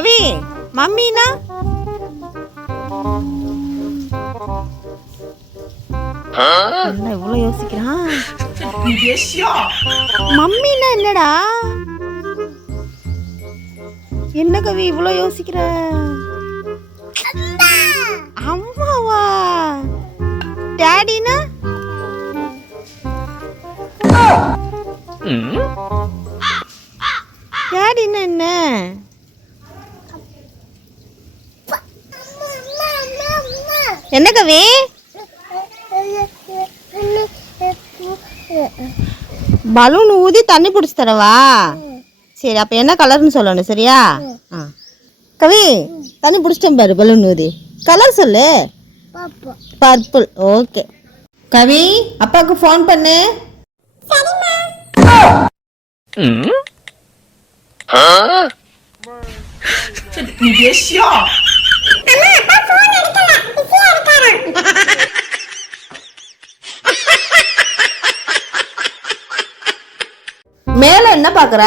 ரவி மம்மினா? என்ன இவ்வளோ யோசிக்கிறான். மம்மினா என்னடா? என்ன கவி இவ்வளோ யோசிக்கிற? அம்மாவா? டேடினா? டேடினா என்ன? என்ன கவி? பலூன் ஊதி தண்ணி பிடிச்சி தரவா? சரி அப்போ என்ன கலர்னு சொல்லணும் சரியா? ஆ. கவி தண்ணி பிடிச்சிட்டேன் பாரு பலூன் ஊதி. கலர் சொல்லு. பர்பிள். ஓகே. கவி அப்பாவுக்கு ஃபோன் பண்ணு. 你 மேல என்ன பாக்குற?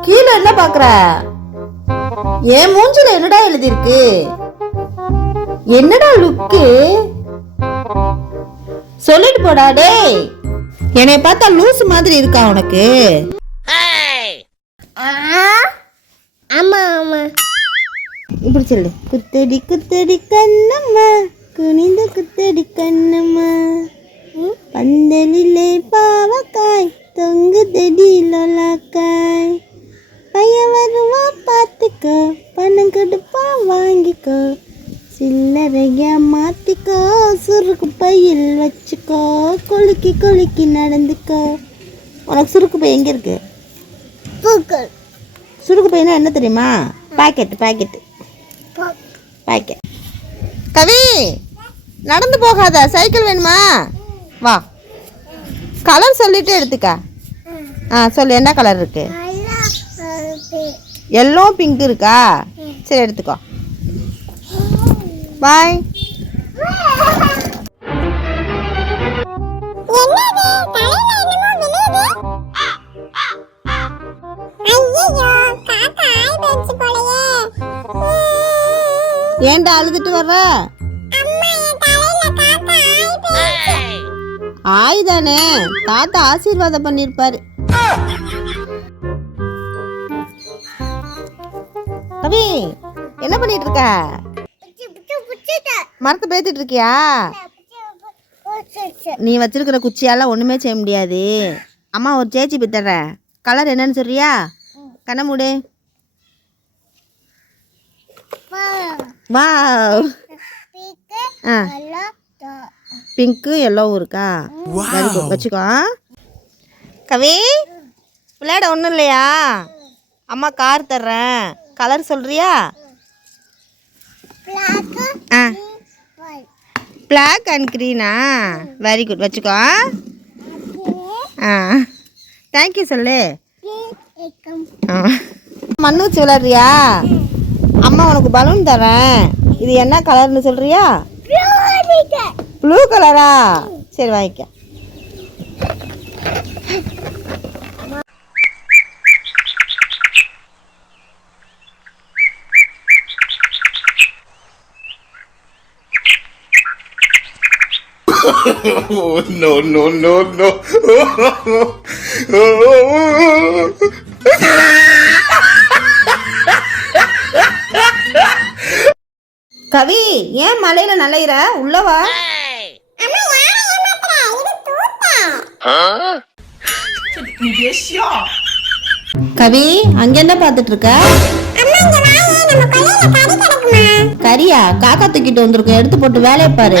கீழே என்ன பாக்குற? என் மூஞ்சில என்னடா எழுதிருக்கு என்னடா லுக்கு சொல்லிட்டு போடா டேய். என்னைய பார்த்தா லூஸ் மாதிரி இருக்கா உனக்கு? ஆமா ஆமா. இப்படி சொல்லு. குத்தடி குத்தடி கண்ணம்மா. குனிந்த குத்தடி கண்ணம்மா. பார்த்துக்கோ பணம் கொடுப்பா வாங்கிக்கோ. சில்லறையா மாத்திக்கோ சுருக்கு பையில் வச்சுக்கோ குலுக்கி குலுக்கி நடந்துக்கோ. உனக்கு சுருக்கு பை எங்கே இருக்கு? சுருக்கு பையனா என்ன தெரியுமா? பாக்கெட்டு பாக்கெட்டு பாக்கெட் கவி நடந்து போகாத சைக்கிள் வேணுமா? வா. கலர் சொல்லிட்டு எடுத்துக்க. ஆ சொல்லு என்ன கலர் இருக்கு? எல்லோ பிங்க் இருக்கா? சரி எடுத்துக்கோ. பாய் ஏன்டா அழுதுட்டு வர்ற? ஆய் தானே. தாத்தா ஆசீர்வாதம் பண்ணிருப்பாரு. கவி என்ன பண்ணிட்டு இருக்க மரத்தை பேத்திட்டு இருக்கியா நீ வச்சிருக்கிற குச்சியால ஒண்ணுமே செய்ய முடியாது. அம்மா ஒரு சேச்சி பித்தர்றேன் கலர் என்னன்னு சொல்றியா? கண்ண மூடு. வா பிங்க்கு எல்லோவும் இருக்கா? வச்சுக்கோ கவி விளையாட ஒன்றும் இல்லையா? அம்மா கார் தர்றேன். கலர் சொல்றியா? ஆ. பிளாக் அண்ட் க்ரீனா வெரி குட் வச்சுக்கோ. ஆ. தேங்க்யூ சொல்லு. ஆ. மண்ணு வச்சு விளையாடுறியா? அம்மா உனக்கு பலூன் தரேன். இது என்ன கலர்னு சொல்றியா? ப்ளூ கலரா சரி வாங்கிக்க. Oh, no, no, no, no. கவி ஏன் மலையில நலையிற உள்ளவா கவி அங்க என்ன பாத்துட்டு இருக்க கரியா காக்கா தூக்கிட்டு வந்திருக்கோம் எடுத்து போட்டு வேலையை பாரு.